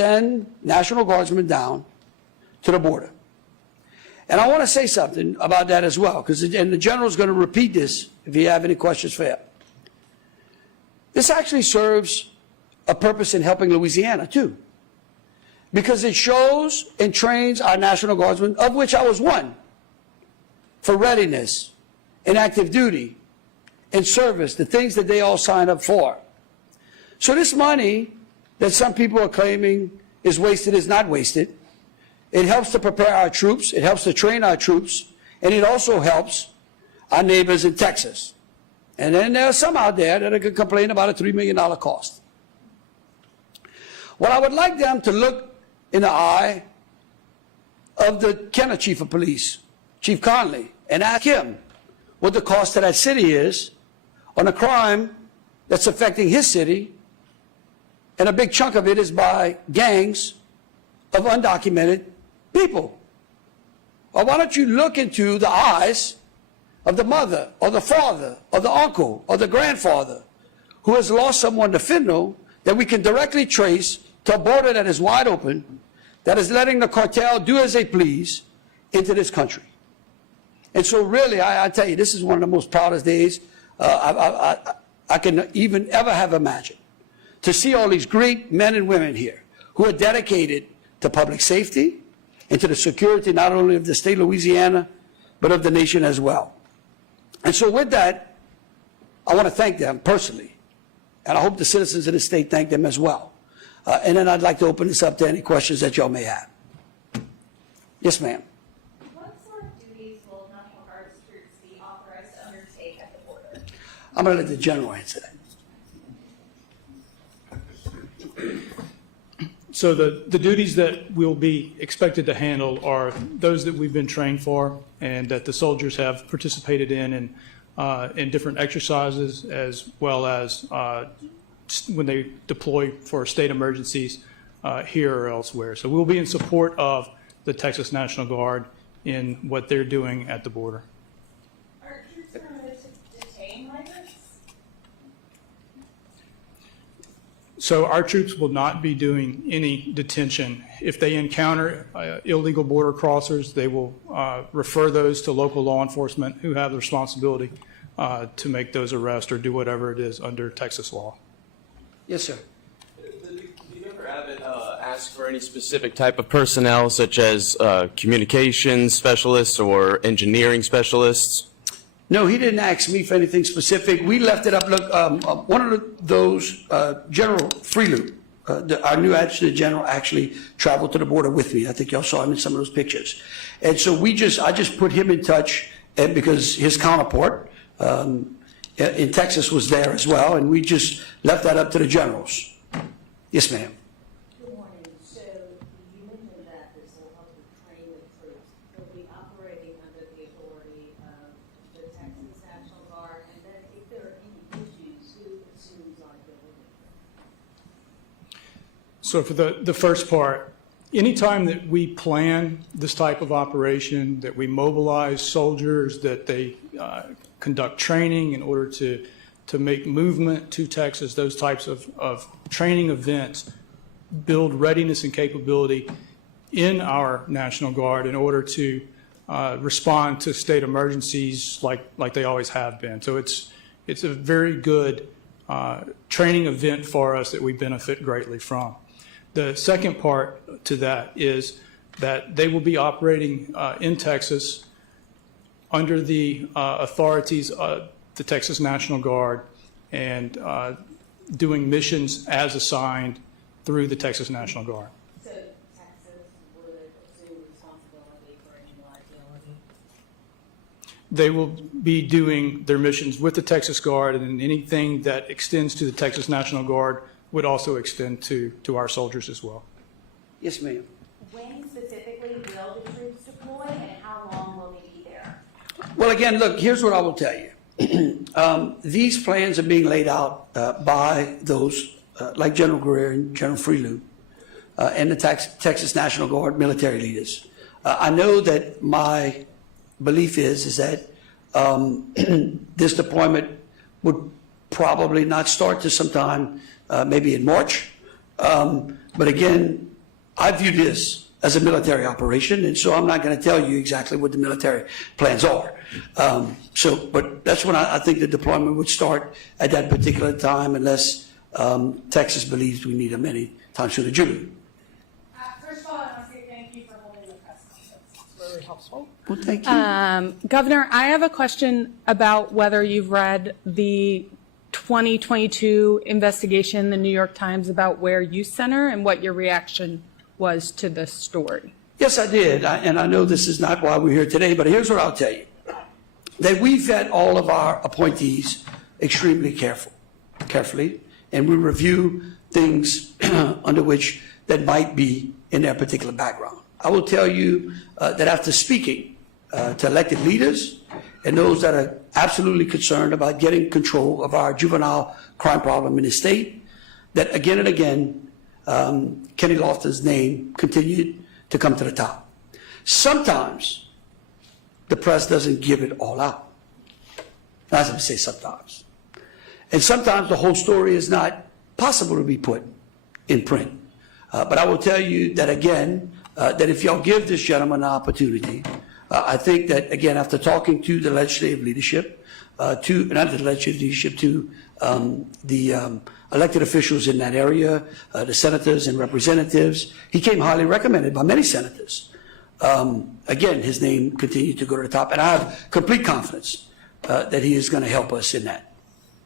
send National Guardsmen down to the border. And I want to say something about that as well, and the general's going to repeat this if you have any questions for him. This actually serves a purpose in helping Louisiana too, because it shows and trains our National Guardsmen, of which I was one, for readiness and active duty and service, the things that they all signed up for. So this money that some people are claiming is wasted is not wasted. It helps to prepare our troops, it helps to train our troops, and it also helps our neighbors in Texas. And then there are some out there that are going to complain about a $3 million cost. Well, I would like them to look in the eye of the Kenner Chief of Police, Chief Conley, and ask him what the cost to that city is on a crime that's affecting his city, and a big chunk of it is by gangs of undocumented people. Or why don't you look into the eyes of the mother or the father or the uncle or the grandfather who has lost someone to fentanyl that we can directly trace to a border that is wide open, that is letting the cartel do as they please into this country. And so really, I tell you, this is one of the most proudest days I can even ever have imagined, to see all these great men and women here who are dedicated to public safety and to the security not only of the state of Louisiana, but of the nation as well. And so with that, I want to thank them personally, and I hope the citizens of the state thank them as well. And then I'd like to open this up to any questions that y'all may have. Yes, ma'am. What sort of duties will National Guard troops be authorized to undertake at the border? I'm going to let the general answer that. So the duties that we'll be expected to handle are those that we've been trained for and that the soldiers have participated in different exercises, as well as when they deploy for state emergencies here or elsewhere. So we'll be in support of the Texas National Guard in what they're doing at the border. Are troops permitted to detain migrants? So our troops will not be doing any detention. If they encounter illegal border crossers, they will refer those to local law enforcement who have the responsibility to make those arrests or do whatever it is under Texas law. Yes, sir. Do you ever have it ask for any specific type of personnel, such as communications specialists or engineering specialists? No, he didn't ask me for anything specific. We left it up. Look, one of those, General Freeloop, our new adjutant general, actually traveled to the border with me. I think y'all saw him in some of those pictures. And so I just put him in touch, and because his counterpart in Texas was there as well, and we just left that up to the generals. Yes, ma'am. Good morning. So you mentioned that this will help with training of troops. They'll be operating under the authority of the Texas National Guard, and then if there are any issues, who assumes liability? So for the first part, anytime that we plan this type of operation, that we mobilize soldiers, that they conduct training in order to make movement to Texas, those types of training events build readiness and capability in our National Guard in order to respond to state emergencies like they always have been. So it's a very good training event for us that we benefit greatly from. The second part to that is that they will be operating in Texas under the authorities of the Texas National Guard and doing missions as assigned through the Texas National Guard. So Texas would assume responsibility for any liability? They will be doing their missions with the Texas Guard, and anything that extends to the Texas National Guard would also extend to our soldiers as well. Yes, ma'am. When specifically will the troops deploy, and how long will they be there? Well, again, look, here's what I will tell you. These plans are being laid out by those like General Greer and General Freeloop and the Texas National Guard military leaders. I know that my belief is that this deployment would probably not start to sometime maybe in March. But again, I view this as a military operation, and so I'm not going to tell you exactly what the military plans are. But that's when I think the deployment would start at that particular time, unless Texas believes we need them any time sooner. Julie. First of all, I want to say thank you for holding the press conference. It's really helpful. Well, thank you. Governor, I have a question about whether you've read the 2022 investigation in the New York Times about Where Youth Center and what your reaction was to this story. Yes, I did, and I know this is not why we're here today, but here's what I'll tell you. That we vet all of our appointees extremely carefully, and we review things under which that might be in their particular background. I will tell you that after speaking to elected leaders and those that are absolutely concerned about getting control of our juvenile crime problem in the state, that again and again, Kenny Lofton's name continued to come to the top. Sometimes the press doesn't give it all out. I was going to say sometimes. And sometimes the whole story is not possible to be put in print. But I will tell you that again, that if y'all give this gentleman an opportunity, I think that, again, after talking to the legislative leadership, not the legislative leadership, to the elected officials in that area, the senators and representatives, he came highly recommended by many senators. Again, his name continued to go to the top, and I have complete confidence that he is going to help us in that.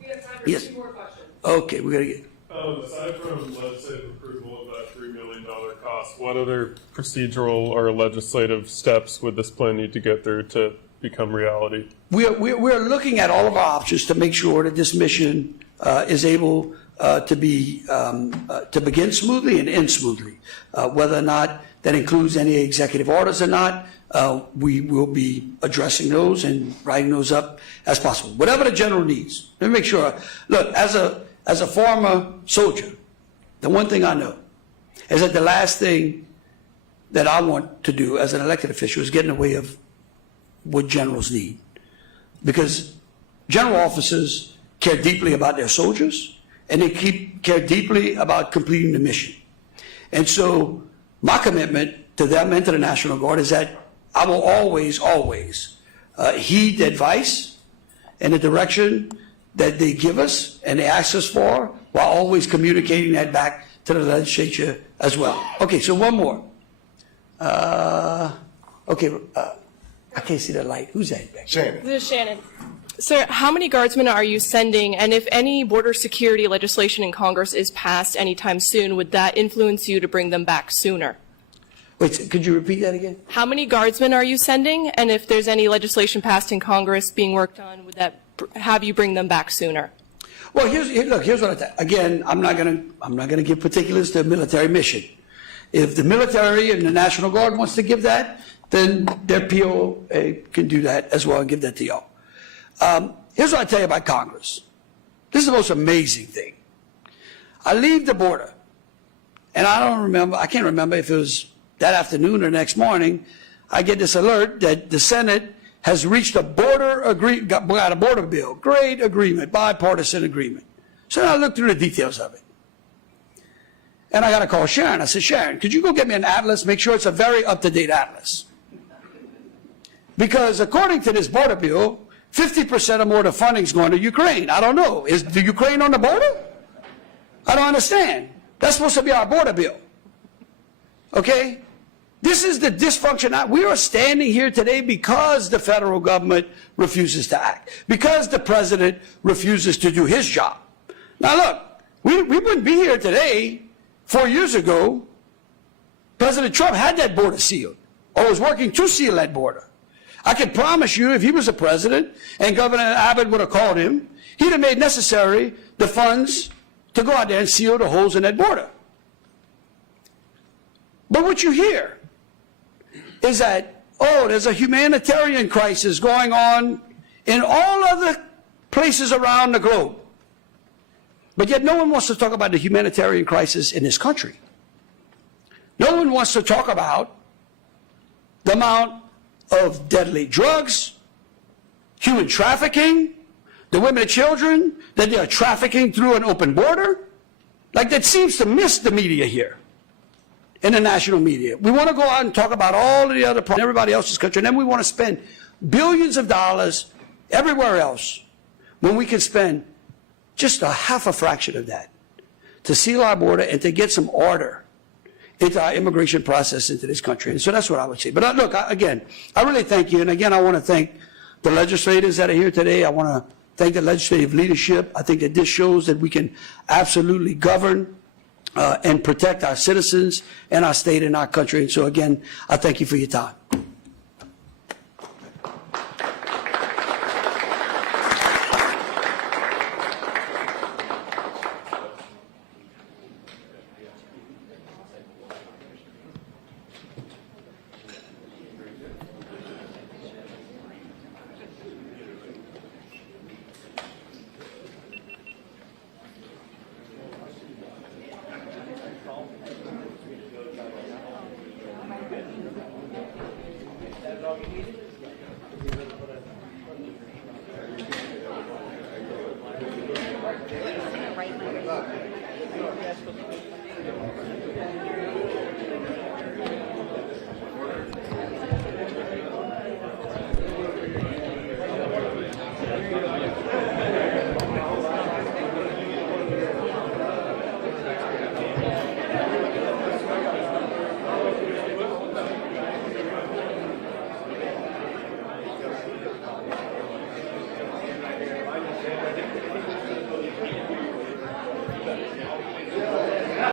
We have time for Yes. 2 more questions. Okay, we're going to get... Aside from legislative approval of that $3 million cost, what other procedural or legislative steps would this plan need to get through to become reality? We're looking at all of our options to make sure that this mission is able to begin smoothly and end smoothly. Whether or not that includes any executive orders or not, we will be addressing those and writing those up as possible. Whatever the general needs. Let me make sure. Look, as a former soldier, the one thing I know is that the last thing that I want to do as an elected official is get in the way of what generals need. Because general officers care deeply about their soldiers, and they care deeply about completing the mission. And so my commitment to them and to the National Guard is that I will always heed the advice and the direction that they give us and they ask us for, while always communicating that back to the legislature as well. Okay, so one more. I can't see the light. Who's that back? This is Shannon. Sir, how many guardsmen are you sending? And if any border security legislation in Congress is passed anytime soon, would that influence you to bring them back sooner? Wait, could you repeat that again? How many guardsmen are you sending? And if there's any legislation passed in Congress being worked on, would that have you bring them back sooner? Well, here's what I think. Again, I'm not gonna give particulars to a military mission. If the military and the National Guard wants to give that, then their POA can do that as well and give that to y'all. Here's what I tell you about Congress. This is the most amazing thing. I leave the border, and I can't remember if it was that afternoon or next morning, I get this alert that the Senate has reached a border bill, great agreement, bipartisan agreement. So I looked through the details of it. And I got to call Sharon. I said, Sharon, could you go get me an atlas, make sure it's a very up-to-date atlas? Because according to this border bill, 50% or more of the funding is going to Ukraine. I don't know. Is the Ukraine on the border? I don't understand. That's supposed to be our border bill. Okay? This is the dysfunction. We are standing here today because the federal government refuses to act, because the president refuses to do his job. Now look, we wouldn't be here today. 4 years ago, President Trump had that border sealed, or was working to seal that border. I can promise you, if he was the president and Governor Abbott would have called him, he'd have made necessary the funds to go out there and seal the holes in that border. But what you hear is that, oh, there's a humanitarian crisis going on in all other places around the globe. But yet no one wants to talk about the humanitarian crisis in this country. No one wants to talk about the amount of deadly drugs, human trafficking, the women and children that they are trafficking through an open border. Like, that seems to miss the media here. in the national media. We want to go out and talk about all of the other problems in everybody else's country, and then we want to spend billions of dollars everywhere else when we can spend just a half a fraction of that to seal our border and to get some order into our immigration process into this country. And so that's what I would say. But look, again, I really thank you. And again, I want to thank the legislators that are here today. I want to thank the legislative leadership. I think that this shows that we can absolutely govern and protect our citizens and our state and our country. And so again, I thank you for your time.